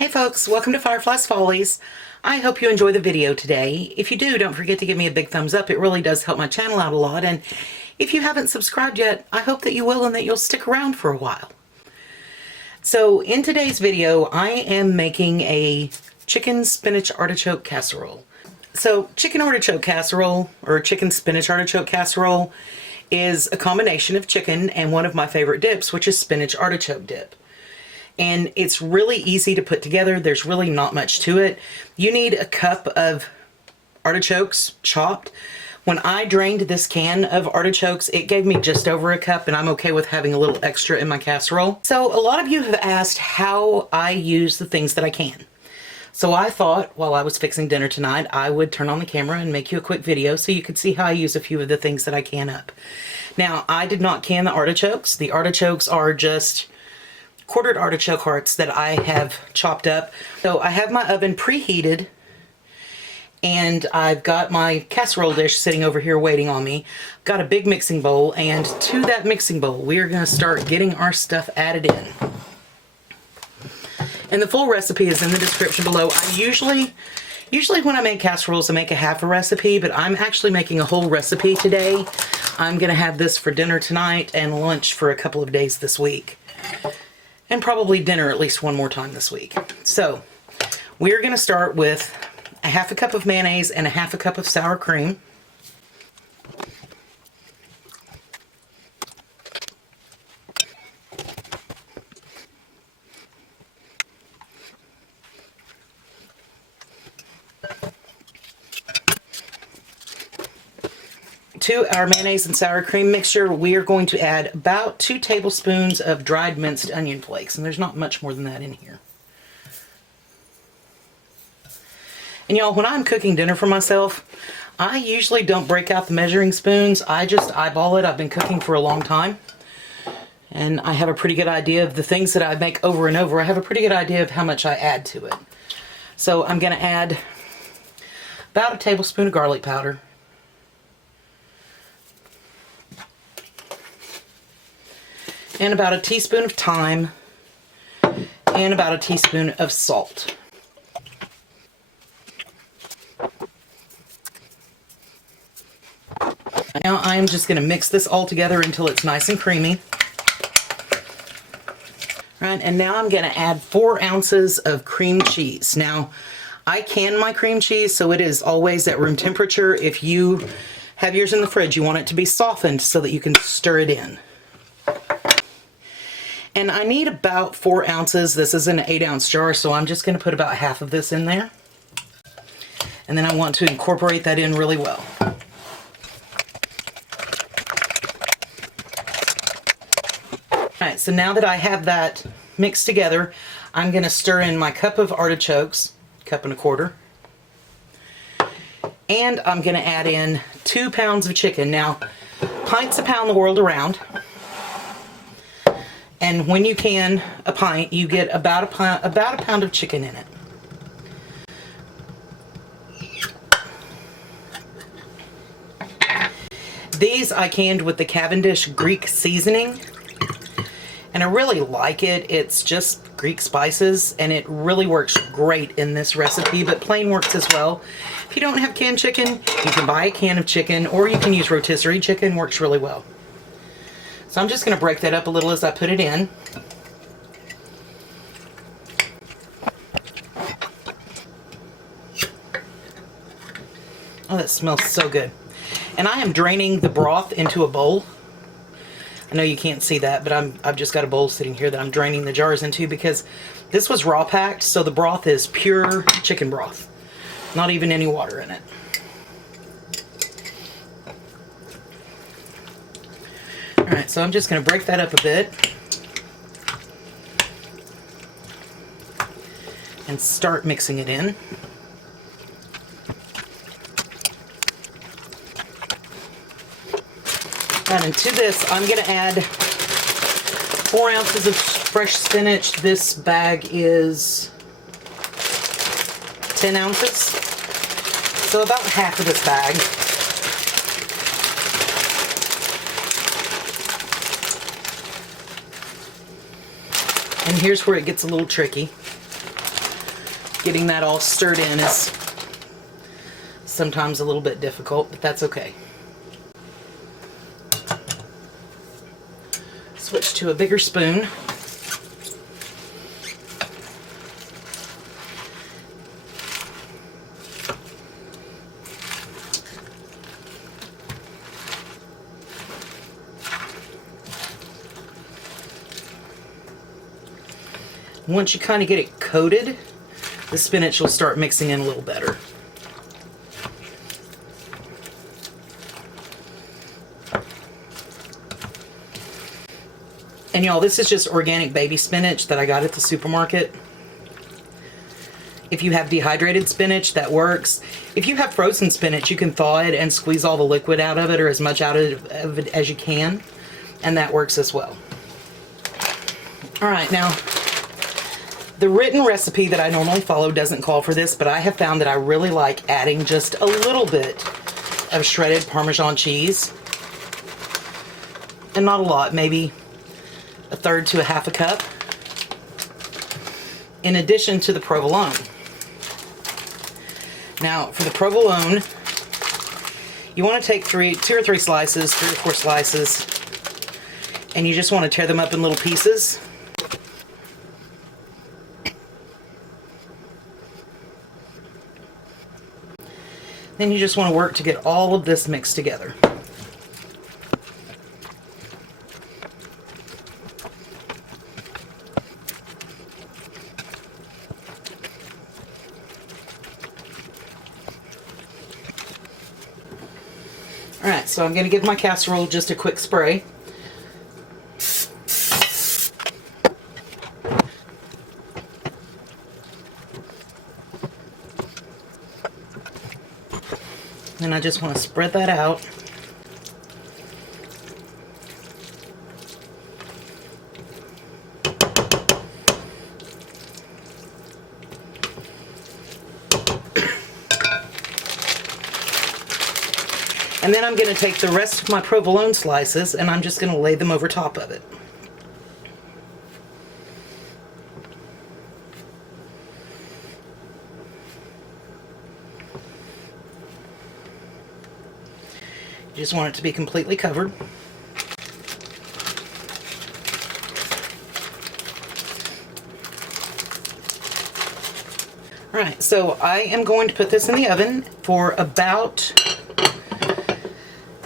Hey folks, welcome to Fyreflye's Follies. I hope you enjoy the video today. If you do, don't forget to give me a big thumbs up. It really does help my channel out a lot. And if you haven't subscribed yet, I hope that you will and that you'll stick around for a while. So in today's video, I am making a chicken spinach artichoke casserole. So chicken artichoke casserole, or chicken spinach artichoke casserole, is a combination of chicken and one of my favorite dips, which is spinach artichoke dip. And it's really easy to put together. There's really not much to it. You need a cup of artichokes chopped. When I drained this can of artichokes, it gave me just over a cup, and I'm okay with having a little extra in my casserole. So a lot of you have asked how I use the things that I can. So I thought while I was fixing dinner tonight, I would turn on the camera and make you a quick video so you could see how I use a few of the things that I can up. Now, I did not can the artichokes. The artichokes are just quartered artichoke hearts that I have chopped up. So I have my oven preheated, and I've got my casserole dish sitting over here waiting on me. Got a big mixing bowl, and to that mixing bowl we are going to start getting our stuff added in. And the full recipe is in the description below. I usually when I make casseroles I make a half a recipe, but I'm actually making a whole recipe today. I'm going to have this for dinner tonight and lunch for a couple of days this week. And probably dinner at least one more time this week. So we're going to start with a half a cup of mayonnaise and a half a cup of sour cream. To our mayonnaise and sour cream mixture, we are going to add about 2 tablespoons of dried minced onion flakes, and there's not much more than that in here. And y'all, when I'm cooking dinner for myself, I usually don't break out the measuring spoons. I just eyeball it. I've been cooking for a long time, and I have a pretty good idea of the things that I make over and over. I have a pretty good idea of how much I add to it. So I'm going to add about a tablespoon of garlic powder, and about a teaspoon of thyme, and about a teaspoon of salt. Now I'm just going to mix this all together until it's nice and creamy. Right, and now I'm going to add 4 ounces of cream cheese. Now, I can my cream cheese, so it is always at room temperature. If you have yours in the fridge, you want it to be softened so that you can stir it in. And I need about 4 ounces. This is an 8-ounce jar, so I'm just going to put about half of this in there. And then I want to incorporate that in really well. Alright, so now that I have that mixed together, I'm going to stir in my cup of artichokes, 1 1/4 cups. And I'm going to add in 2 pounds of chicken. Now, pints a pound the world around. And when you can a pint, you get about a pound of chicken in it. These I canned with the Cavendish Greek seasoning, and I really like it. It's just Greek spices, and it really works great in this recipe, but plain works as well. If you don't have canned chicken, you can buy a can of chicken, or you can use rotisserie chicken. Works really well. So I'm just going to break that up a little as I put it in. Oh, that smells so good. And I am draining the broth into a bowl. I know you can't see that, but I've just got a bowl sitting here that I'm draining the jars into, because this was raw packed, so the broth is pure chicken broth. Not even any water in it. Alright, so I'm just going to break that up a bit and start mixing it in. And into this, I'm going to add 4 ounces of fresh spinach. This bag is 10 ounces, so about half of this bag. And here's where it gets a little tricky. Getting that all stirred in is sometimes a little bit difficult, but that's okay. Switch to a bigger spoon. Once you kind of get it coated, the spinach will start mixing in a little better. And y'all, this is just organic baby spinach that I got at the supermarket. If you have dehydrated spinach, that works. If you have frozen spinach, you can thaw it and squeeze all the liquid out of it, or as much out of it as you can, and that works as well. All right, now, the written recipe that I normally follow doesn't call for this, but I have found that I really like adding just a little bit of shredded Parmesan cheese. And not a lot, maybe a third to a half a cup. In addition to the provolone. Now, for the provolone, you want to take 2 or 3 slices, 3 or 4 slices, and you just want to tear them up in little pieces. Then you just want to work to get all of this mixed together. Alright, so I'm going to give my casserole just a quick spray. And I just want to spread that out. And then I'm going to take the rest of my provolone slices and I'm just going to lay them over top of it. You just want it to be completely covered. Alright, so I am going to put this in the oven for about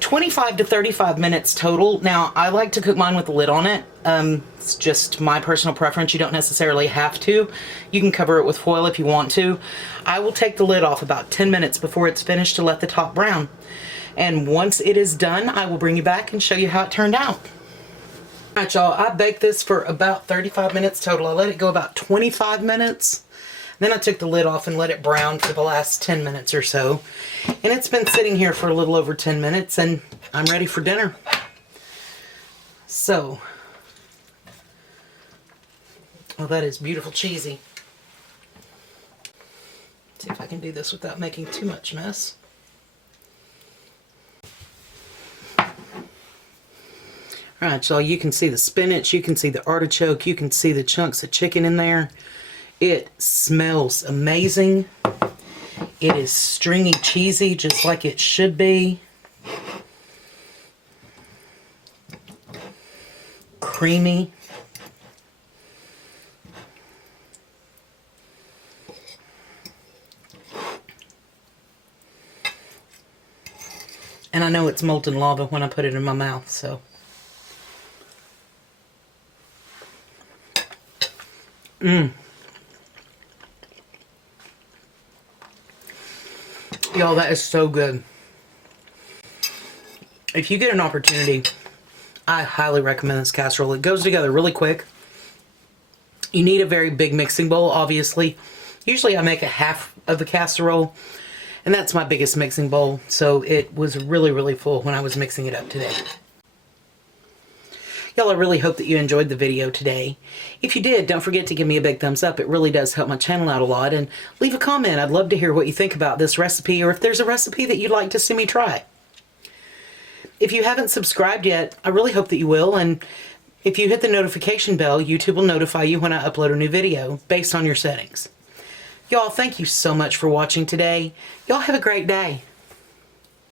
25 to 35 minutes total. Now, I like to cook mine with the lid on it. It's just my personal preference. You don't necessarily have to. You can cover it with foil if you want to. I will take the lid off about 10 minutes before it's finished to let the top brown. And once it is done, I will bring you back and show you how it turned out. Alright, y'all, I baked this for about 35 minutes total. I let it go about 25 minutes. Then I took the lid off and let it brown for the last 10 minutes or so. And it's been sitting here for a little over 10 minutes and I'm ready for dinner. So, oh, that is beautiful cheesy. Let's see if I can do this without making too much mess. Alright, so you can see the spinach, you can see the artichoke, you can see the chunks of chicken in there. It smells amazing. It is stringy cheesy, just like it should be. Creamy. And I know it's molten lava when I put it in my mouth, so. Y'all, that is so good. If you get an opportunity, I highly recommend this casserole. It goes together really quick. You need a very big mixing bowl, obviously. Usually I make a half of the casserole, and that's my biggest mixing bowl. So it was really, really full when I was mixing it up today. Y'all, I really hope that you enjoyed the video today. If you did, don't forget to give me a big thumbs up. It really does help my channel out a lot. And leave a comment. I'd love to hear what you think about this recipe, or if there's a recipe that you'd like to see me try. If you haven't subscribed yet, I really hope that you will. And if you hit the notification bell, YouTube will notify you when I upload a new video based on your settings. Y'all, thank you so much for watching today. Y'all have a great day.